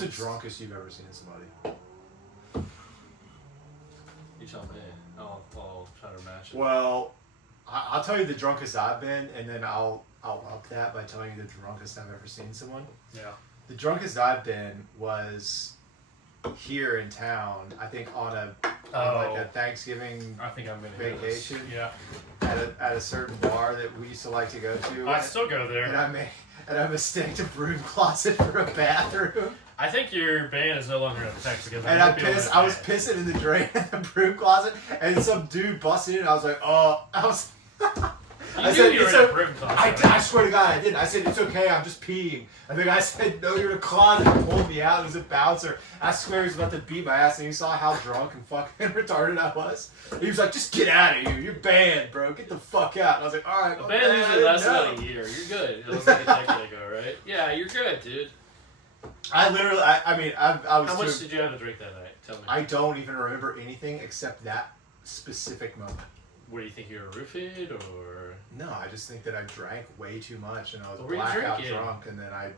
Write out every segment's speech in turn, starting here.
The drunkest you've ever seen somebody? You tell me. I'll try to match it. Well, I'll tell you the drunkest I've been, and then I'll up that by telling you the drunkest I've ever seen someone. Yeah. The drunkest I've been was here in town. I think on like a Thanksgiving I think I'm gonna vacation. Yeah. At a certain bar that we used to like to go to. I still go there. And I mistaked a broom closet for a bathroom. I think your band is no longer in Thanksgiving. And I was pissing in the drain in the broom closet, and some dude busted in. I was like, oh, I said, you were in a broom closet. I swear to God, I didn't. I said, it's okay, I'm just peeing. And the guy said, no, you're in a closet. And pulled me out. It was a bouncer. I swear he was about to beat my ass, and he saw how drunk and fucking retarded I was. And he was like, just get out of here. You're banned, bro. Get the fuck out. And I was like, all right. A band usually lasts about a year. You're good. It was like a decade ago, right? Yeah, you're good, dude. I literally, I was. How much did you have to drink that night? Tell me. I don't even remember anything except that specific moment. What do you think, you were roofied, or? No, I just think that I drank way too much, and I was What were you blackout drinking? drunk, and then I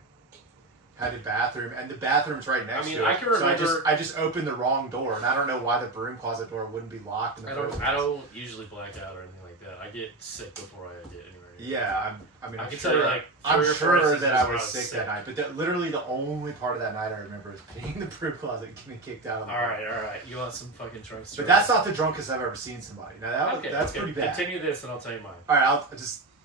had a bathroom, and the bathroom's right next to it. I can remember. So I just opened the wrong door, and I don't know why the broom closet door wouldn't be locked in the first place. I don't usually black out or anything like that. I get sick before I get anywhere. Yeah, I I'm can sure, tell you, like, I'm 3 or 4 sure instances that I where was sick that night, but literally the only part of that night I remember is being in the broom closet and getting kicked out of the bar. All right. You want some fucking drunk stories? But that's not the drunkest I've ever seen somebody. Now that's pretty bad. Continue this, and I'll tell you mine. All right,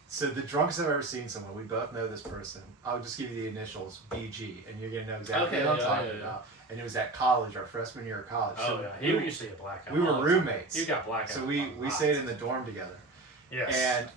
So the drunkest I've ever seen someone, we both know this person. I'll just give you the initials, BG, and you're going to know exactly what I'm talking about. And it was at college, our freshman year of college. Oh, so yeah. He used to get blackout. We were roommates. You got blackout. So we stayed in the dorm together. Yes. And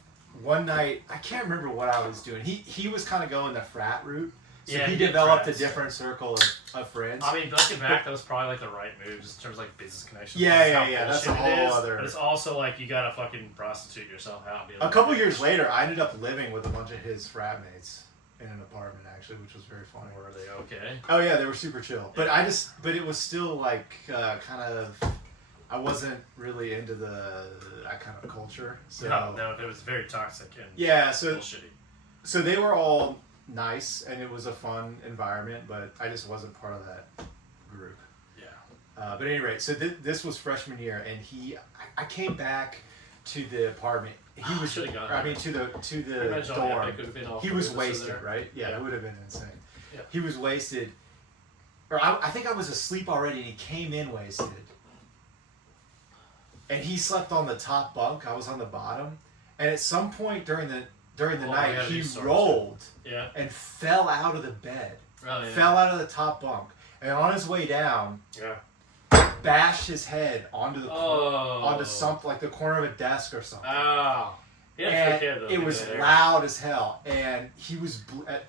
one night, I can't remember what I was doing. He was kind of going the frat route. So he developed a different circle of friends. I mean, looking back, that was probably like the right move just in terms of like business connections. Yeah. That's a whole other. But it's also like you gotta fucking prostitute yourself out. A couple years later, I ended up living with a bunch of his frat mates in an apartment actually, which was very funny. Were they okay? Oh yeah, they were super chill. But but it was still like kind of. I wasn't really into that kind of culture. So No, it was very toxic and bullshitty. So they were all nice, and it was a fun environment, but I just wasn't part of that group. Yeah. But at any rate, so this was freshman year, and I came back to the apartment. He was, to the dorm. He was wasted, right? Yeah, it would have been insane. Yeah. He was wasted, or I think I was asleep already, and he came in wasted. And he slept on the top bunk. I was on the bottom. And at some point during the night, he rolled and fell out of the bed. Oh, yeah. Fell out of the top bunk. And on his way down, bashed his head onto something like the corner of a desk or something. Oh. And it was loud as hell. And he was.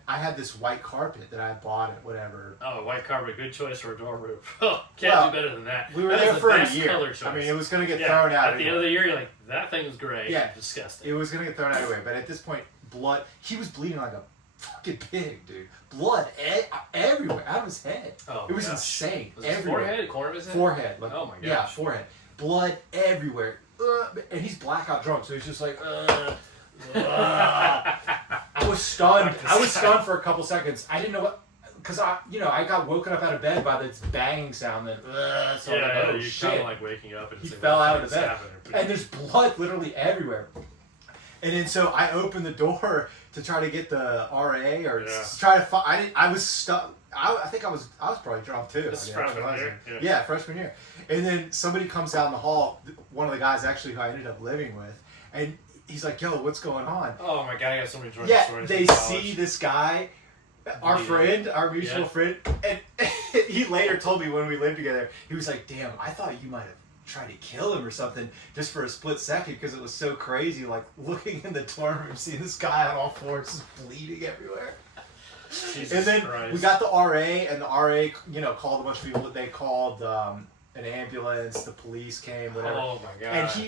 I had this white carpet that I bought at whatever. Oh, white carpet, good choice for a dorm room. Can't do better than that. We were there for a year. I mean, it was going to get thrown out. At the end of the year, you're like, that thing was great. Yeah, disgusting. It was going to get thrown out anyway. But at this point, blood. He was bleeding like a fucking pig, dude. Blood everywhere out of his head. Oh, it was insane. Was it forehead, corner of his head? Forehead. Like, oh my gosh. Yeah, forehead. Blood everywhere. And he's blackout drunk, so he's just like, I was stunned. I was stunned for a couple seconds. I didn't know what, because I got woken up out of bed by this banging sound. That so yeah, like, oh you're shit! kind of like waking up and he fell out of the bed, and there's blood literally everywhere. And then so I opened the door to try to get the RA or to try to find. I was stuck. I think I was probably drunk too. This is freshman year? Yeah, freshman year. And then somebody comes down the hall, one of the guys actually who I ended up living with, and he's like, yo, what's going on? Oh my God, I got so many drunk stories. Yeah, they see this guy, our friend, our mutual friend, and he later told me when we lived together, he was like, damn, I thought you might have tried to kill him or something just for a split second because it was so crazy, like looking in the dorm room, seeing this guy on all fours just bleeding everywhere. Jesus and then Christ. we got the RA, and the RA, called a bunch of people. They called an ambulance. The police came, whatever. Oh my God! And he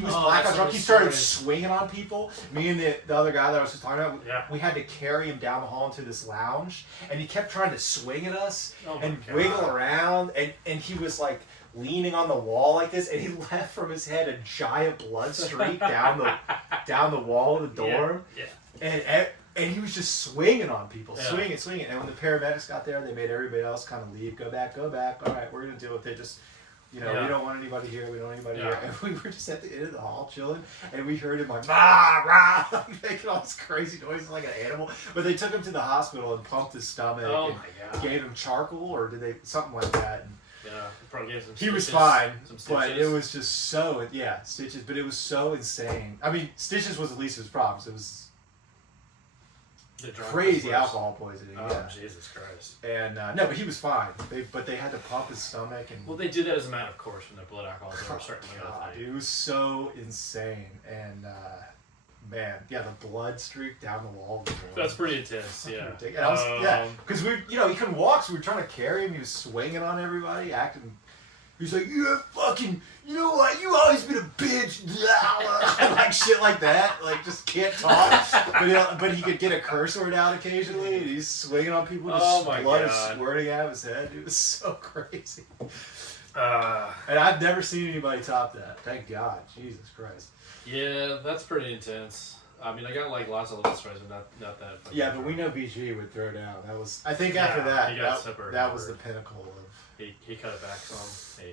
was blackout drunk. He started swinging on people. Me and the other guy that I was just talking about, we had to carry him down the hall into this lounge, and he kept trying to swing at us and wiggle around, and he was like leaning on the wall like this, and he left from his head a giant blood streak down the wall of the dorm. Yeah. And And he was just swinging on people, Yeah. swinging. And when the paramedics got there, they made everybody else kind of leave, go back. All right, we're gonna deal with it. Just, we don't want anybody here. We don't want anybody here. And we were just at the end of the hall chilling, and we heard him like rah rah, like making all this crazy noises like an animal. But they took him to the hospital and pumped his stomach and gave him charcoal, or did they something like that? And probably gave some. He was fine, but it was just so stitches. But it was so insane. I mean, stitches was the least of his problems. It was crazy alcohol poisoning. Oh, Jesus Christ! And no, but he was fine. They had to pump his stomach and. Well, they do that as a matter of course when their blood alcohol is over a certain level. It was so insane, and man, the blood streak down the wall. That's pretty intense. Yeah. And because he couldn't walk, so we were trying to carry him. He was swinging on everybody, acting. He's like, "You fucking, you know what? You always been a bitch," like shit like that. Like just can't talk, but he could get a curse word out occasionally. And he's swinging on people, just blood is squirting out of his head. It was so crazy. And I've never seen anybody top that. Thank God, Jesus Christ. Yeah, that's pretty intense. I mean, I got like lots of little stories, but not that. Yeah, but we know BG would throw down. That was, I think, after that, he got separated. That was the pinnacle of. He cut it back some.